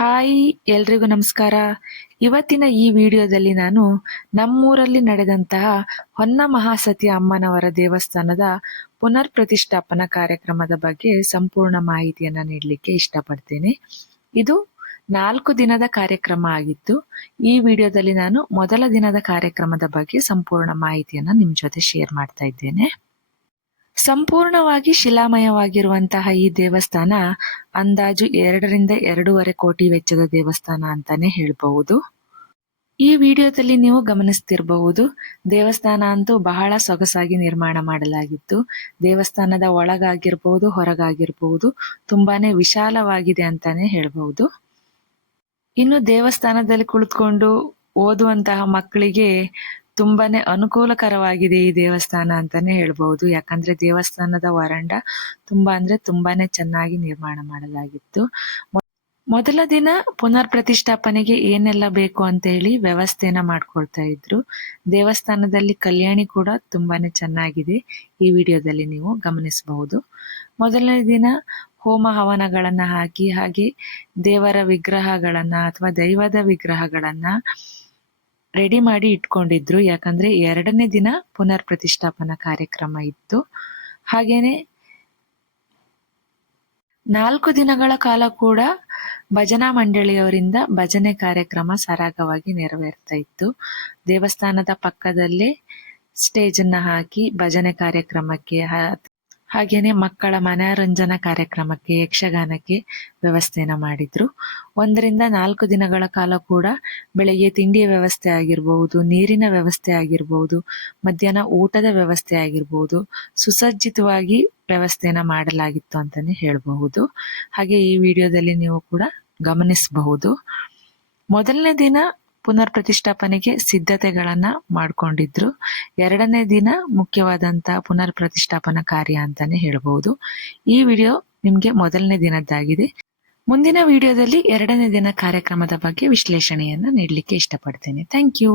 Hi ಎಲ್ರಿಗೂ ನಮಸ್ಕಾರ. ಇವತ್ತಿನ ಈ ವಿಡಿಯೋದಲ್ಲಿ ನಾನು ನಮ್ಮೂರಲ್ಲಿ ನಡೆದಂತಹ ಹೊನ್ನ ಮಹಾಸತಿ ಅಮ್ಮನವರ ದೇವಸ್ಥಾನದ ಪುನರ್ ಪ್ರತಿಷ್ಠಾಪನಾ ಕಾರ್ಯಕ್ರಮದ ಬಗ್ಗೆ ಸಂಪೂರ್ಣ ಮಾಹಿತಿಯನ್ನ ನೀಡಲಿಕ್ಕೆ ಇಷ್ಟಪಡ್ತೇನೆ. ಇದು 4 ದಿನದ ಕಾರ್ಯಕ್ರಮ ಆಗಿತ್ತು. ಈ ವಿಡಿಯೋದಲ್ಲಿ ನಾನು ಮೊದಲ ದಿನದ ಕಾರ್ಯಕ್ರಮದ ಬಗ್ಗೆ ಸಂಪೂರ್ಣ ಮಾಹಿತಿಯನ್ನ ನಿಮ್ ಜೊತೆ ಶೇರ್ ಮಾಡ್ತಾ ಇದ್ದೇನೆ. ಸಂಪೂರ್ಣವಾಗಿ ಶಿಲಾಮಯವಾಗಿರುವಂತಹ ಈ ದೇವಸ್ಥಾನ ಅಂದಾಜು 2 ರಿಂದ 2.5 ಕೋಟಿ ವೆಚ್ಚದ ದೇವಸ್ಥಾನ ಅಂತಾನೆ ಹೇಳ್ಬಹುದು. ಈ ವಿಡಿಯೋದಲ್ಲಿ ನೀವು ಗಮನಿಸ್ತಿರಬಹುದು, ದೇವಸ್ಥಾನ ಅಂತೂ ಬಹಳ ಸೊಗಸಾಗಿ ನಿರ್ಮಾಣ ಮಾಡಲಾಗಿತ್ತು. ದೇವಸ್ಥಾನದ ಒಳಗಾಗಿರ್ಬಹುದು, ಹೊರಗಾಗಿರ್ಬಹುದು ತುಂಬಾನೇ ವಿಶಾಲವಾಗಿದೆ ಅಂತಾನೆ ಹೇಳ್ಬಹುದು. ಇನ್ನು ದೇವಸ್ಥಾನದಲ್ಲಿ ಕುಳಿತುಕೊಂಡು ಓದುವಂತಹ ಮಕ್ಕಳಿಗೆ ತುಂಬಾನೇ ಅನುಕೂಲಕರವಾಗಿದೆ ಈ ದೇವಸ್ಥಾನ ಅಂತಾನೆ ಹೇಳ್ಬಹುದು. ಯಾಕಂದ್ರೆ ದೇವಸ್ಥಾನದ ವರಾಂಡ ತುಂಬಾನೇ ಚೆನ್ನಾಗಿ ನಿರ್ಮಾಣ ಮಾಡಲಾಗಿತ್ತು. ಮೊದಲ ದಿನ ಪುನರ್ ಪ್ರತಿಷ್ಠಾಪನೆಗೆ ಏನೆಲ್ಲ ಬೇಕು ಅಂತ ಹೇಳಿ ವ್ಯವಸ್ಥೆನ ಮಾಡ್ಕೊಳ್ತಾ ಇದ್ರು. ದೇವಸ್ಥಾನದಲ್ಲಿ ಕಲ್ಯಾಣಿ ಕೂಡ ತುಂಬಾನೇ ಚೆನ್ನಾಗಿದೆ, ಈ ವಿಡಿಯೋದಲ್ಲಿ ನೀವು ಗಮನಿಸಬಹುದು. ಮೊದಲನೇ ದಿನ ಹೋಮ ಹವನಗಳನ್ನ ಹಾಕಿ, ಹಾಗೆ ದೇವರ ವಿಗ್ರಹಗಳನ್ನ ಅಥವಾ ದೈವದ ವಿಗ್ರಹಗಳನ್ನ ರೆಡಿ ಮಾಡಿ ಇಟ್ಕೊಂಡಿದ್ರು. ಯಾಕಂದ್ರೆ 2ನೇ ದಿನ ಪುನರ್ ಪ್ರತಿಷ್ಠಾಪನಾ ಕಾರ್ಯಕ್ರಮ ಇತ್ತು. ಹಾಗೇನೆ 4 ದಿನಗಳ ಕಾಲ ಕೂಡ ಭಜನಾ ಮಂಡಳಿಯವರಿಂದ ಭಜನೆ ಕಾರ್ಯಕ್ರಮ ಸರಾಗವಾಗಿ ನೆರವೇರ್ತಾ ಇತ್ತು. ದೇವಸ್ಥಾನದ ಪಕ್ಕದಲ್ಲೇ ಸ್ಟೇಜ್ ಅನ್ನ ಹಾಕಿ ಭಜನೆ ಕಾರ್ಯಕ್ರಮಕ್ಕೆ ಹಾಗೇನೆ ಮಕ್ಕಳ ಮನರಂಜನಾ ಕಾರ್ಯಕ್ರಮಕ್ಕೆ, ಯಕ್ಷಗಾನಕ್ಕೆ ವ್ಯವಸ್ಥೆನ ಮಾಡಿದ್ರು. 1 ರಿಂದ 4 ದಿನಗಳ ಕಾಲ ಕೂಡ ಬೆಳಗ್ಗೆ ತಿಂಡಿಯ ವ್ಯವಸ್ಥೆ ಆಗಿರ್ಬಹುದು, ನೀರಿನ ವ್ಯವಸ್ಥೆ ಆಗಿರ್ಬಹುದು, ಮಧ್ಯಾಹ್ನ ಊಟದ ವ್ಯವಸ್ಥೆ ಆಗಿರ್ಬಹುದು, ಸುಸಜ್ಜಿತವಾಗಿ ವ್ಯವಸ್ಥೆನ ಮಾಡಲಾಗಿತ್ತು ಅಂತಾನೆ ಹೇಳ್ಬಹುದು. ಹಾಗೆ ಈ ವಿಡಿಯೋದಲ್ಲಿ ನೀವು ಕೂಡ ಗಮನಿಸಬಹುದು. ಮೊದಲನೇ ದಿನ ಪುನರ್ ಪ್ರತಿಷ್ಠಾಪನೆಗೆ ಸಿದ್ಧತೆಗಳನ್ನ ಮಾಡ್ಕೊಂಡಿದ್ರು. 2ನೇ ದಿನ ಮುಖ್ಯವಾದಂತಹ ಪುನರ್ ಪ್ರತಿಷ್ಠಾಪನಾ ಕಾರ್ಯ ಅಂತಾನೆ ಹೇಳ್ಬಹುದು. ಈ ವಿಡಿಯೋ ನಿಮ್ಗೆ ಮೊದಲನೇ ದಿನದ್ದಾಗಿದೆ. ಮುಂದಿನ ವಿಡಿಯೋದಲ್ಲಿ 2ನೇ ದಿನ ಕಾರ್ಯಕ್ರಮದ ಬಗ್ಗೆ ವಿಶ್ಲೇಷಣೆಯನ್ನ ನೀಡಲಿಕ್ಕೆ ಇಷ್ಟಪಡ್ತೇನೆ. Thank you.